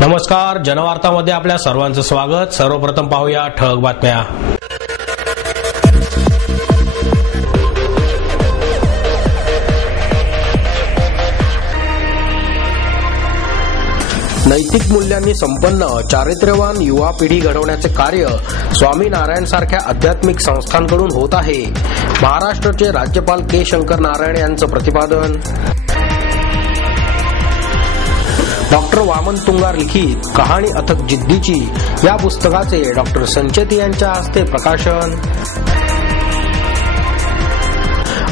नमस्कार, जनवार्तामध्ये आपल्या सर्वांचं स्वागत। सर्वप्रथम पाहूया ठळक बातम्या। नैतिक मूल्यांनी संपन्न चारित्र्यवान युवा पिढी घडवण्याचे कार्य स्वामी नारायण सारख्या आध्यात्मिक संस्थांकडून होत आहे। महाराष्ट्राचे राज्यपाल के शंकर नारायण यांचं प्रतिपादन। डॉक्टर वामन तुंगार लिखित कहाणी अथक जिद्दीची या पुस्तकाचे डॉक्टर संचेती यांच्या हस्ते प्रकाशन।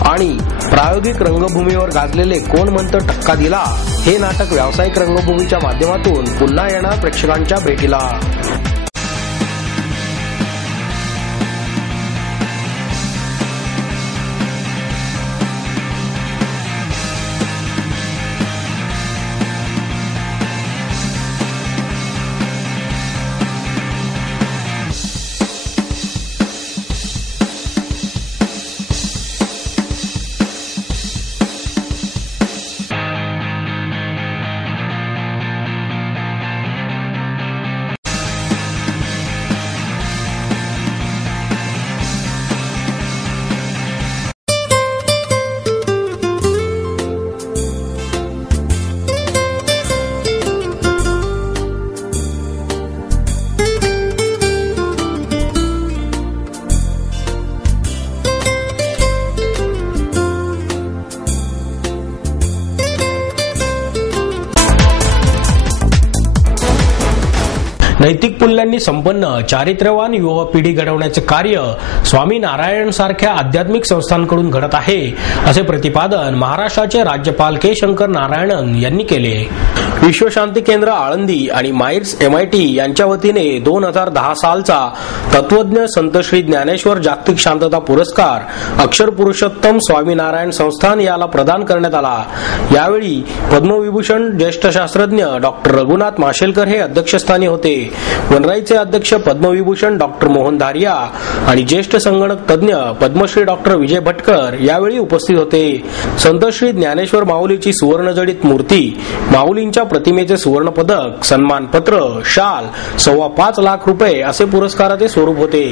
आणि प्रायोगिक रंगभूमीवर गाजलेले कोण म्हणतं टक्का दिला हे नाटक व्यावसायिक रंगभूमीच्या माध्यमातून पुन्हा येणार प्रेक्षकांच्या भेटीला। नैतिक मूल्यांनी संपन्न चारित्र्यवान युवा पिढी घडवण्याचे कार्य स्वामी नारायण सारख्या आध्यात्मिक संस्थांकडून घडत आहे, असे प्रतिपादन महाराष्ट्राचे राज्यपाल के शंकर नारायणन यांनी केले। विश्व शांती केंद्र आळंदी आणि माईर्स MIT यांच्या वतीने 2010 सालचा तत्वज्ञ संत श्री ज्ञानेश्वर जागतिक शांतता पुरस्कार अक्षर पुरुषोत्तम स्वामीनारायण संस्थान याला प्रदान करण्यात आला। यावेळी पद्मविभूषण ज्येष्ठ शास्त्रज्ञ डॉक्टर रघुनाथ माशेलकर हे अध्यक्षस्थानी होते। वनराईचे अध्यक्ष पद्मविभूषण डॉक्टर मोहन धारिया आणि ज्येष्ठ संगणक तज्ञ पद्मश्री डॉक्टर विजय भटकर यावेळी उपस्थित होते। संत श्री ज्ञानेश्वर माऊलीची सुवर्णजडित मूर्ती, माऊलींच्या प्रतिमेचे सुवर्ण पदक, सन्मानपत्र, शाल, 5.25 लाख रुपये असे पुरस्काराचे स्वरूप होते।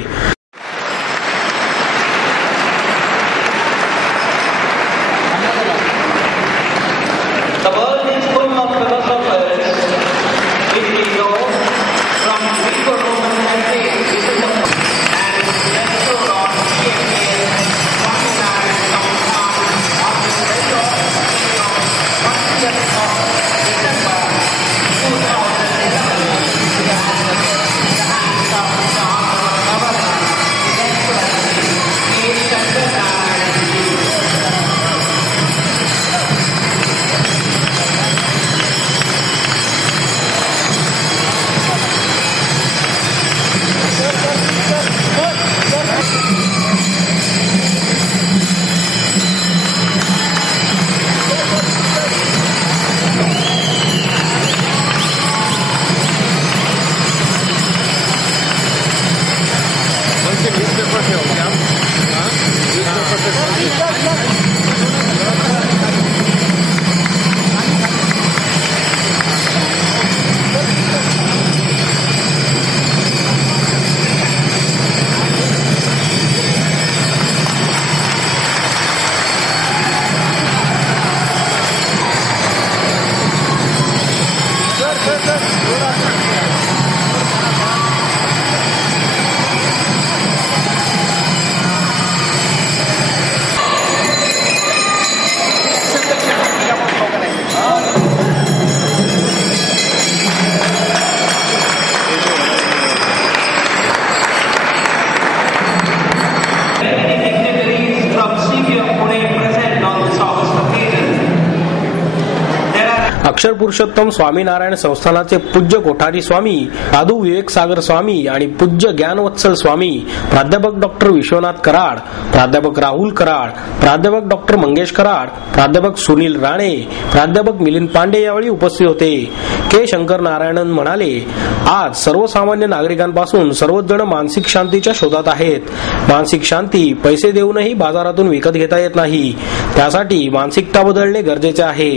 अक्षर पुरुषोत्तम स्वामीनारायण संस्थानाचे पूज्य कोठारी स्वामी साधू विवेक सागर स्वामी आणि पूज्य ज्ञानवत्सल स्वामी प्राध्यापक डॉक्टर विश्वनाथ कराड, प्राध्यापक राहुल कराड, प्राध्यापक डॉक्टर मंगेश कराड, प्राध्यापक सुनील राणे, प्राध्यापक मिलिंद पांडे यावेळी उपस्थित होते। के शंकर नारायणन म्हणाले, आज सर्वसामान्य नागरिकांपासून सर्वच जण मानसिक शांतीच्या शोधात आहेत। मानसिक शांती पैसे देऊनही बाजारातून विकत घेता येत नाही, त्यासाठी मानसिकता बदलणे गरजेचे आहे।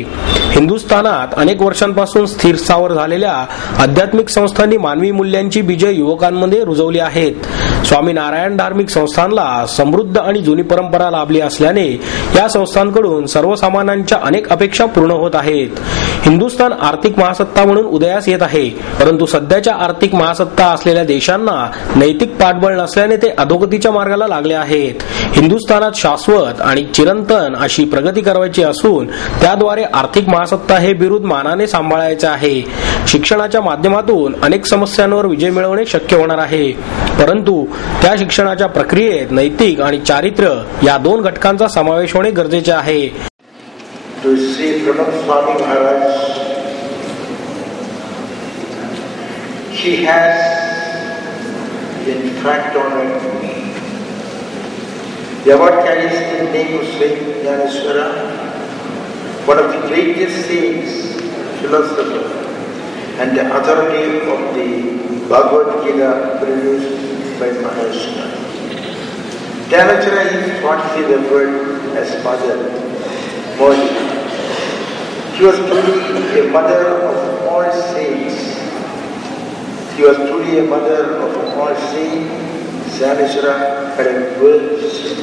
हिंदुस्थानात देशात अनेक वर्षांपासून स्थिर स्थावर झालेल्या आध्यात्मिक संस्थांनी मानवी मूल्यांची बीजे युवकांमध्ये रुजवली आहेत. स्वामीनारायण धार्मिक संस्थांना समृद्ध आणि जुनी परंपरा लाभली असल्याने या संस्थांकडून सर्वसामान्यांच्या अनेक अपेक्षा पूर्ण होत आहेत. हिंदुस्थान आर्थिक महासत्ता म्हणून उदयास येत आहे, परंतु सध्याच्या आर्थिक महासत्ता असलेल्या देशांना नैतिक पाठबळ नसल्याने ते अधोगतीच्या मार्गाला लागले आहेत. हिंदुस्थानात शाश्वत आणि चिरंतन अशी प्रगती करायची असून त्याद्वारे आर्थिक महासत्ता हे बिरुद मानाने सांभाळायचे आहे. शिक्षणाच्या माध्यमातून अनेक समस्यांवर विजय मिळवणे शक्य होणार आहे, परंतु त्या शिक्षणाच्या प्रक्रियेत नैतिक आणि चारित्र्य या दोन घटकांचा समावेश होणे गरजेचे आहे. To see Pramukh Swami Maharaj, he has in fact honored me. The award carries the name of Saint Jnaneshwara, one of the greatest saints, philosopher, and the authority of the Bhagavad Gita produced by Maharashtra. Jnaneshwara is what he referred as Mother Modi. She was truly a mother of all saints. She was truly a mother of all saints. Jnaneshwara had a world vision.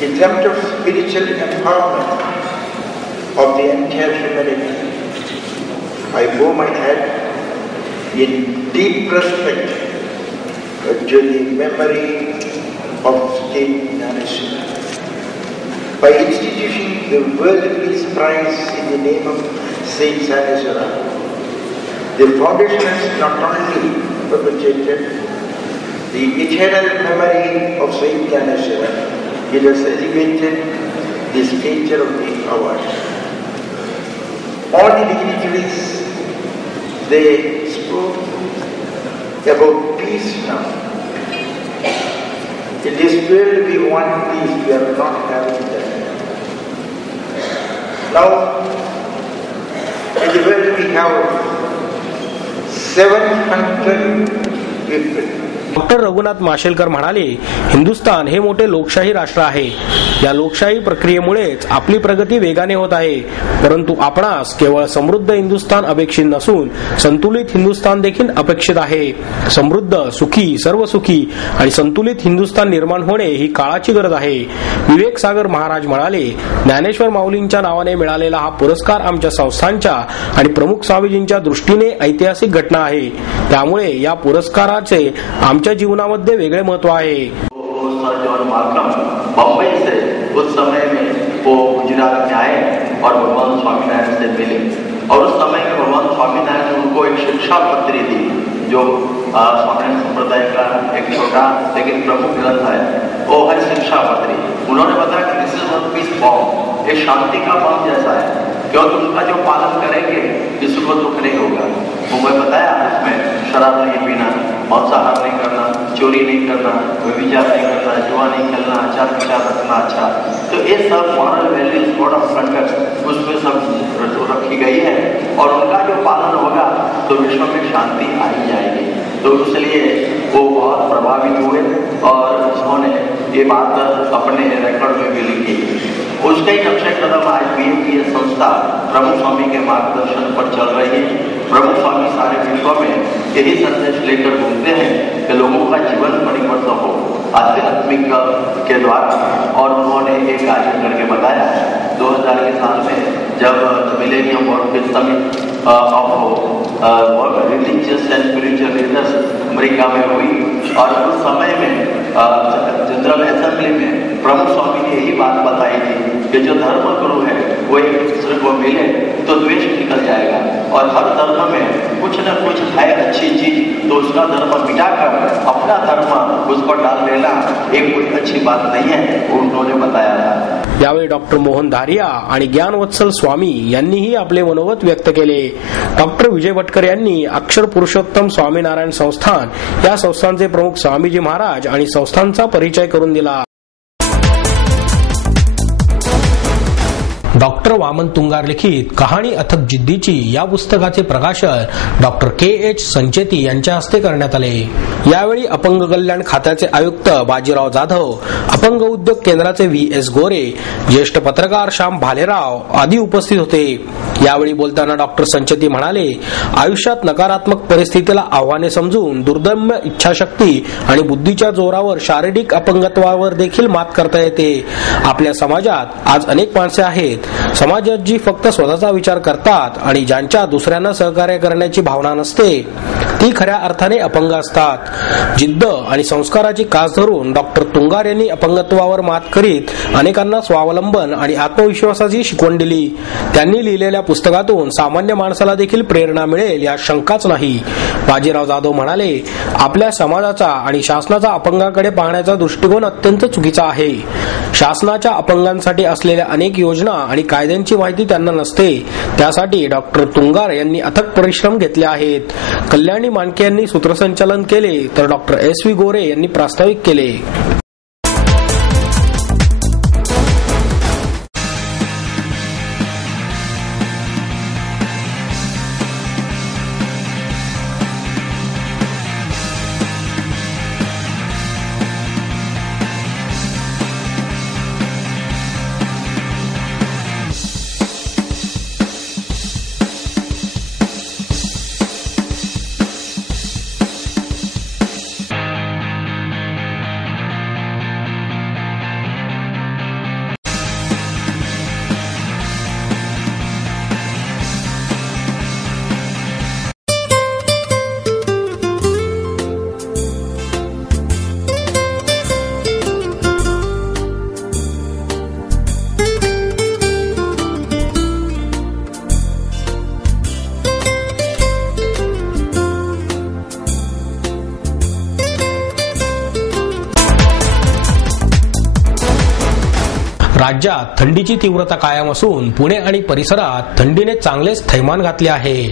He dreamt of spiritual empowerment of the entire humanity. I bow my head in deep respect to the memory of Saint Jnaneshwara. By instituting the World Peace Prize in the name of Saint Jnaneshwara, the foundation has not only perpetuated the eternal memory of Saint Jnaneshwara, it has elevated the stature of the award. All the dignitaries, they spoke about peace now. In this world we want peace, we are not having that. Now, in the world we have 700 people. Doctor Raghunath Mashelkar म्हणाले, हिंदुस्थान हे मोठे लोकशाही राष्ट्र आहे. या लोकशाही प्रक्रियेमुळेच आपली प्रगती वेगाने होत आहे, परंतु आपणास केवळ समृद्ध हिंदुस्थान अपेक्षित नसून संतुलित हिंदुस्थान देखील अपेक्षित आहे. समृद्ध, सुखी, सर्वसुखी आणि संतुलित हिंदुस्थान निर्माण होणे ही काळाची गरज आहे. विवेक सागर महाराज म्हणाले, ज्ञानेश्वर माऊलींच्या नावाने मिळालेला हा पुरस्कार आमच्या संस्थांच्या आणि प्रमुख स्वामीजींच्या दृष्टीने ऐतिहासिक घटना आहे. त्यामुळे या पुरस्काराचे आमच्या जीवनामध्ये वेगळे महत्व आहे. बम्बई से उस समय में वो गुजरात में आए और भगवान स्वामीनारायण से मिले, और उस समय में भगवान स्वामीनारायण ने उनको एक शिक्षा पत्री दी जो स्वामीनारायण संप्रदाय का एक छोटा लेकिन प्रमुख ग्रंथ है, वो है शिक्षा पत्री. उन्होंने बताया कि दिस इज वन पीस बॉम्ब, ये शांति का बॉम्ब जैसा है, क्योंकि उनका जो पालन करेंगे किसी को दुख नहीं होगा. मुझे बताया उसमें शराब नहीं पीना, मांसाहार नहीं करना, चोरी नहीं करना, व्यभिचार नहीं करना, जुआ नहीं खेलना, आचार विचार रखना अच्छा. तो ये सब moral values code of conduct उसमें सब रखी गई है, और उनका जो पालन होगा तो विश्व में शांति आ ही जाएगी. तो इसलिए वो बहुत प्रभावित हुए और उन्होंने ये बात अपने रिकॉर्ड में भी लिखी. उसके ही नक्शे कदम आज BMTS संस्था प्रमुख स्वामी के मार्गदर्शन पर चल रही है. प्रमुख स्वामी सारे विश्व में यही संदेश लेकर घूमते हैं कि लोगों का जीवन परिवर्तन हो आध्यात्मिक के द्वारा, और उन्होंने एक कार्य करके बताया 2000 के साल में जब millennium world summit of religious end spiritual leaders America में हुई, और उस समय में जनरल असेंबली में प्रमुख स्वामी ने यही बात बताई थी कि जो धर्म गुरु है वो एक दूसरे को मिले तो द्वेष निकल जाएगा, और हर धर्म में कुछ न कुछ है अच्छी चीज, तो उसका धर्म मिटाकर अपना धर्म उस पर डाल लेना एक कोई अच्छी बात नहीं है, वो उन्होंने बताया था. यावेळी डॉक्टर मोहन धारिया आणि ज्ञानवत्सल स्वामी यांनीही आपले मनोगत व्यक्त केले. डॉक्टर विजय भटकर यांनी अक्षर पुरुषोत्तम स्वामीनारायण संस्थान या संस्थांचे प्रमुख स्वामीजी महाराज आणि संस्थांचा परिचय करून दिला. डॉक्टर वामन तुंगार लिखित कहाणी अथक जिद्दीची या पुस्तकाचे प्रकाशन डॉक्टर KH संचेती यांच्या हस्ते करण्यात आले। यावेळी अपंग कल्याण खात्याचे आयुक्त बाजीराव जाधव, अपंग उद्योग केंद्राचे VS गोरे, ज्येष्ठ पत्रकार श्याम भालेराव आदी उपस्थित होते। यावेळी बोलताना डॉक्टर संचेती म्हणाले, आयुष्यात नकारात्मक परिस्थितीला आव्हाने समजून दुर्दम्य इच्छाशक्ती आणि बुद्धीच्या जोरावर शारीरिक अपंगत्वावर देखील मात करता येते। आपल्या समाजात आज अनेक माणसे आहेत समाजात जी फक्त स्वतःचा विचार करतात आणि ज्यांच्या दुसऱ्यांना सहकार्य करण्याची भावना नसते, ती खऱ्या अर्थाने अपंग असतात। जिद्द आणि संस्काराची कास धरून डॉक्टर तुंगार यांनी अपंगत्वावर मात करीत अनेकांना स्वावलंबन आणि आत्मविश्वासाची शिकवण दिली। त्यांनी लिहिलेल्या पुस्तकातून सामान्य माणसाला देखील प्रेरणा मिळेल यात शंकाच नाही। बाजीराव जाधव म्हणाले, आपल्या समाजाचा आणि शासनाचा अपंगाकडे पाहण्याचा दृष्टिकोन अत्यंत चुकीचा आहे। शासनाच्या अपंगांसाठी असलेल्या अनेक योजना आणि कायद्यांची माहिती त्यांना नसते। त्यासाठी डॉक्टर तुंगार यांनी अथक परिश्रम घेतले आहेत। कल्याणी मानके यांनी सूत्रसंचालन केले तर डॉक्टर SV गोरे यांनी प्रास्ताविक केले। राज्यात थंडीची तीव्रता कायम असून पुणे आणि परिसरात थंडीने चांगलेच थैमान घातले आहे।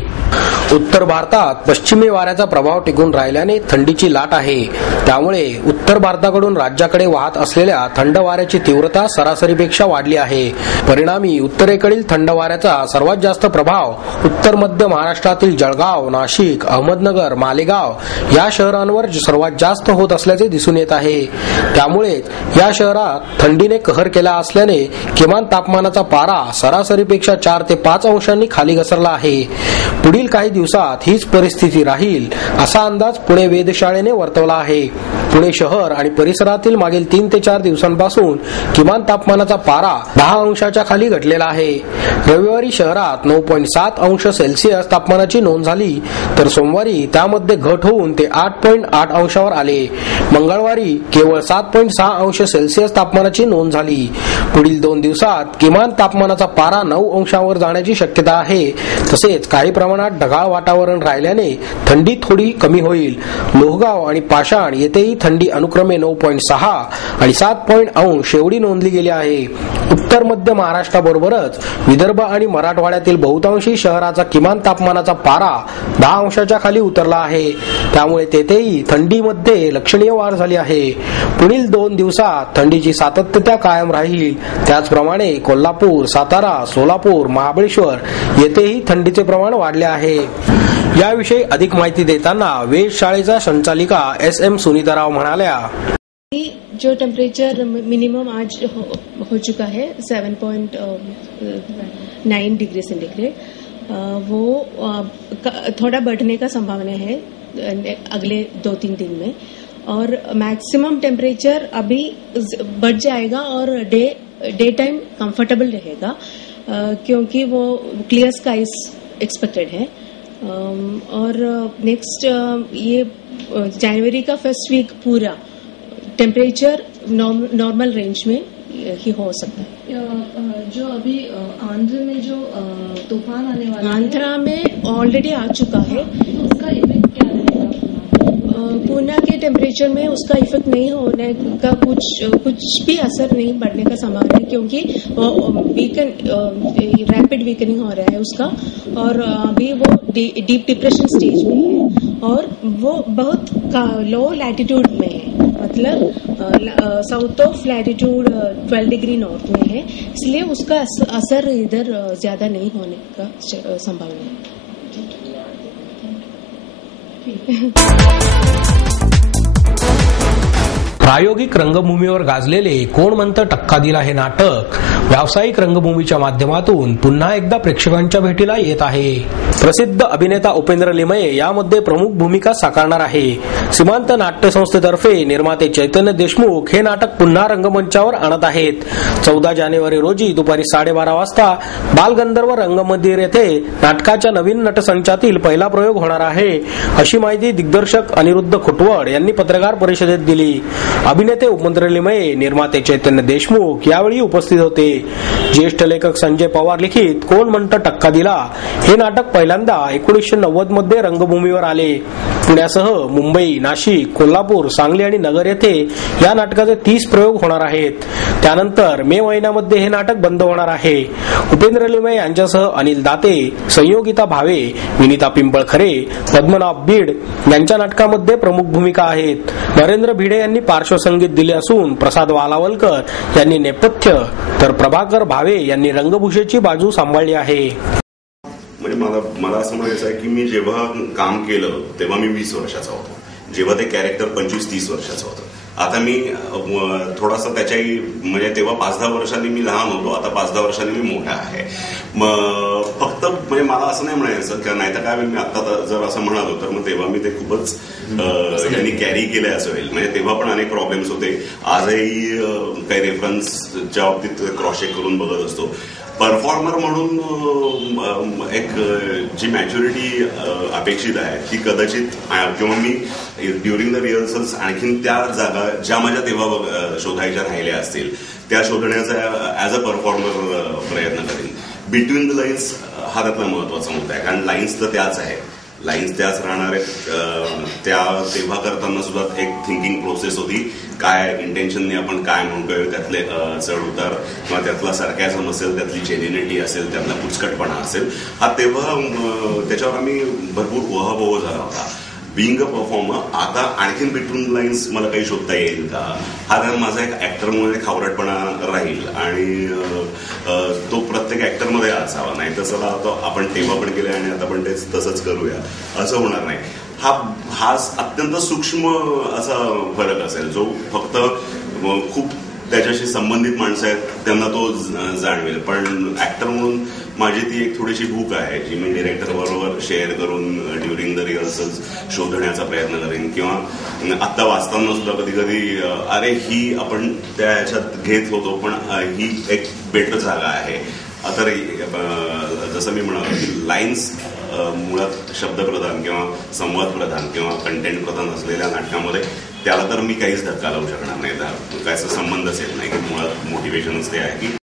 उत्तर भारतात पश्चिमी वाऱ्याचा प्रभाव टिकून राहिल्याने थंडीची लाट आहे। त्यामुळे उत्तर भारताकडून राज्याकडे वाहत असलेल्या थंड वाऱ्याची तीव्रता सरासरीपेक्षा वाढली आहे। परिणामी उत्तरेकडील थंड वाऱ्याचा सर्वात जास्त प्रभाव उत्तर मध्य महाराष्ट्रातील जळगाव, नाशिक, अहमदनगर, मालेगाव या शहरांवर सर्वात जास्त होत असल्याचे दिसून येत आहे। त्यामुळे या शहरात थंडीने कहर केला असल्याने किमान तापमानाचा पारा सरासरीपेक्षा 4 ते 5 अंशांनी खाली घसरला आहे। पुढील काही दिवसात हीच परिस्थिती राहील असा अंदाज पुणे वेधशाळेने वर्तवला आहे। पुणे शहर आणि परिसरातील मागील 3 ते 4 दिवसांपासून किमान तापमानाचा पारा 10 अंशाच्या खाली घटलेला आहे। रविवारी शहरात 9.7 अंश सेल्सिअस तापमानाची नोंद झाली तर सोमवारी त्यामध्ये घट होऊन ते 8.8 अंशावर आले। मंगळवारी केवळ 7.6 अंश सेल्सिअस तापमानाची नोंद झाली। पुढील 2 दिवसात किमान तापमानाचा पारा 9 अंशावर जाण्याची शक्यता आहे। तसेच काही प्रमाणात ढगाळ वातावरण राहिल्याने थंडी थोडी कमी होईल। लोहगाव आणि पाषाण येथेही थंडी अनुक्रमे 9.6 आणि 7 अंश एवढी नोंदली गेली आहे। उत्तर मध्य महाराष्ट्राबरोबरच विदर्भ आणि मराठवाड्यातील बहुतांशी शहराचा किमान तापमानाचा पारा 10 अंशाच्या खाली उतरला आहे। त्यामुळे तेथेही थंडीमध्ये लक्षणीय वाढ झाली आहे। पुढील 2 दिवसात थंडीची सातत्यता कायम राहील। त्याचप्रमाणे कोल्हापूर, सातारा, सोलापूर, महाबळेश्वर येथेही थंडीचे प्रमाण वाढले आहे। याविषयी अधिक माहिती देताना वेधशाळेच्या संचालिका SM सुनीताराव म्हणाल्या, जो टेम्परेचर मिनिमम आज हो चुका है 7.9 डिग्री सेंटीग्रेड, वो थोड़ा बढ़ने का संभावना है अगले 2-3 दिन में, और मैक्सिमम टेम्परेचर अभी बढ़ जाएगा और डे टाइम कंफर्टेबल रहेगा क्योंकि वो क्लियर स्काइज एक्सपेक्टेड है। और नेक्स्ट ये जनवरी का फर्स्ट वीक पूरा टेम्परेचर नॉर्मल रेंज में ही हो सकता है। जो अभी आंध्र में जो तूफान आने वाला है, आंध्रा में ऑलरेडी आ चुका है, तो उसका इफेक्ट क्या रहेगा? पूना के टेम्परेचर में उसका इफेक्ट नहीं होने का कुछ भी असर नहीं बढ़ने का संभावना है क्योंकि रैपिड वीकनिंग हो रहा है उसका, और अभी वो डीप डिप्रेशन स्टेज में है और वो बहुत लो लैटिट्यूड में है। मतलब south of latitude 12 degree north में है, इसलिए उसका असर इधर ज्यादा नहीं होने का संभावना है। प्रायोगिक रंगभूमीवर गाजलेले कोण म्हणतं टक्का दिला हे नाटक व्यावसायिक रंगभूमीच्या माध्यमातून पुन्हा एकदा प्रेक्षकांच्या भेटीला येत आहे. प्रसिद्ध अभिनेता उपेंद्र लिमये यामध्ये प्रमुख भूमिका साकारणार आहे. सीमांत नाट्य संस्थेतर्फे निर्माते चैतन्य देशमुख हे नाटक पुन्हा रंगमंचावर आणत आहेत. 14 जानेवारी रोजी दुपारी 12:30 वाजता बालगंधर्व रंगमंदिर येथे नाटकाच्या नवीन नटसंचातील पहिला प्रयोग होणार आहे, अशी माहिती दिग्दर्शक अनिरुद्ध खुटवड यांनी पत्रकार परिषदेत दिली. अभिनेते उपेंद्र लिमये, निर्माते चैतन्य देशमुख यावेळी उपस्थित होते. ज्येष्ठ लेखक संजय पवार लिखित कोण म्हणतं टक्का दिला हे नाटक पहिल्यांदा 1990 मध्ये रंगभूमीवर आले. पुण्यासह मुंबई, नाशिक, कोल्हापूर, सांगली आणि नगर येथे या नाटकाचे 30 प्रयोग होणार आहेत. त्यानंतर मे महिन्यामध्ये हे नाटक बंद होणार आहे. उपेंद्र लिमये यांच्यासह अनिल दाते, संयोगिता भावे, विनिता पिंपळखरे, पद्मनाभ बीड यांच्या नाटकामध्ये प्रमुख भूमिका आहेत. नरेंद्र भिडे यांनी पार्श्वसंगीत दिले असून प्रसाद वालावलकर यांनी नेपथ्य तर प्रभाकर भावे यांनी रंगभूषेची बाजू सांभाळली आहे. म्हणजे मला असं म्हणायचं आहे की मी जेव्हा काम केलं तेव्हा मी 20 वर्षाचा होतो, जेव्हा ते कॅरेक्टर 25-30 वर्षाचं होतं. आता मी थोडासा त्याच्याही म्हणजे तेव्हा 5-10 वर्षांनी मी लहान होतो, आता 5-10 वर्षांनी मी मोठा आहे. फक्त म्हणजे मला असं नाही म्हणायचं की नाही तर काय मी आता जर असं म्हणालो तर मग तेव्हा मी ते खूपच त्यांनी कॅरी केलंय असं होईल. म्हणजे तेव्हा पण अनेक प्रॉब्लेम्स होते. आजही काही रेफरन्सच्या बाबतीत क्रॉस चेक करून बघत असतो. परफॉर्मर म्हणून एक जी मॅच्युरिटी अपेक्षित आहे ती कदाचित किंवा मी ड्युरिंग द रिहर्सल्स आणखीन त्या जागा ज्या माझ्या तेव्हा शोधायच्या राहिल्या असतील त्या शोधण्याचा ॲज अ परफॉर्मर प्रयत्न करेन. बिटवीन द लाईन्स हा त्यातला महत्वाचा मुद्दा आहे, कारण लाईन्स तर त्याच आहेत, लाईन्स त्याच राहणार आहेत. त्या तेव्हा करताना सुद्धा एक थिंकिंग प्रोसेस होती, काय इंटेन्शनने आपण काय म्हणतोय, त्यातले चढ उतार किंवा त्यातला सार्कॅझम असेल, त्यातली जेन्युनिटी असेल, त्यातला कुचकटपणा असेल, हा तेव्हा त्याच्यावर आम्ही भरपूर उहापोह झाला होता. बिंग अ परफॉर्मर आता आणखीन बिटवीन लाईन्स मला काही शोधता येईल का, हा कारण माझा एक ऍक्टर म्हणून एक हावरटपणा राहील आणि तो प्रत्येक ऍक्टरमध्ये असावा. नाही तसं आपण तेव्हा पण केलं आणि आता पण ते तसंच करूया असं होणार नाही. हा अत्यंत सूक्ष्म असा फरक असेल जो फक्त खूप त्याच्याशी संबंधित माणसं आहेत त्यांना तो जाणवेल. पण ऍक्टर म्हणून माझी ती एक थोडीशी भूक आहे जी मी डिरेक्टर बरोबर शेअर करून ड्युरिंग द रिहर्सल्स शोधण्याचा प्रयत्न करेन. किंवा आत्ता वाचताना सुद्धा कधी कधी अरे ही आपण त्या ह्याच्यात घेत होतो पण ही एक बेटर जागा आहे. तर जसं मी म्हणालो की लाईन्स मुळात शब्दप्रधान किंवा संवाद प्रधान किंवा कंटेंट प्रधान असलेल्या नाटकामध्ये त्याला तर मी काहीच धक्का लावू शकणार नाही. त्याचा संबंधच येत नाही की मुळात मोटिवेशनच ते आहे की